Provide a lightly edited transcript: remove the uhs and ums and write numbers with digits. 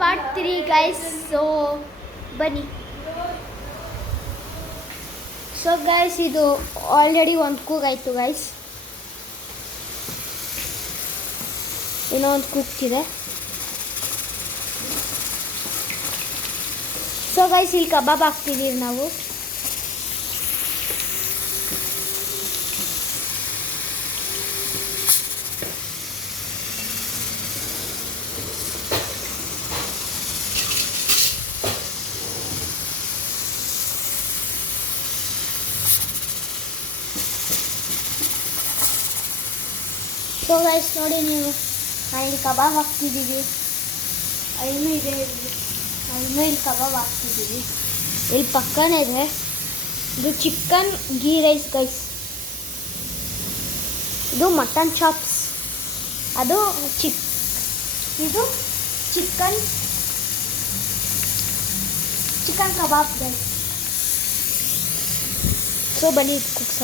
Part 3 guys. So ಬನ್ನಿ. So guys, ಇದು already ಒಂದು ಕೂಗಾಯಿತು ಗೈಸ್. ಇನ್ನೊಂದು ಕೂಗ್ತಿದೆ. ಸೊ ಗೈಸ್, ಇಲ್ಲಿ ಕಬಾಬ್ ಹಾಕ್ತಿದ್ದೀವಿ ನಾವು. ಸೊ ಗೈಸ್ ನೋಡಿ ನೀವು, ಇಲ್ಲಿ ಕಬಾಬ್ ಹಾಕ್ತಿದ್ದೀವಿ. ಇನ್ನೂ ಇದೆ, ಇನ್ನೂ ಇಲ್ಲಿ ಕಬಾಬ್ ಹಾಕ್ತಿದ್ದೀವಿ. ಇಲ್ಲಿ ಪಕ್ಕನೇ ಇದೆ, ಇದು ಚಿಕನ್ ಗೀ ರೈಸ್ ಗೈಸ್. ಇದು ಮಟನ್ ಚಾಪ್ಸ್, ಅದು ಇದು ಚಿಕನ್ ಕಬಾಬ್ ಗೈಸ್. ಸೊ ಬನ್ನಿ ಕುಕ್ಸ.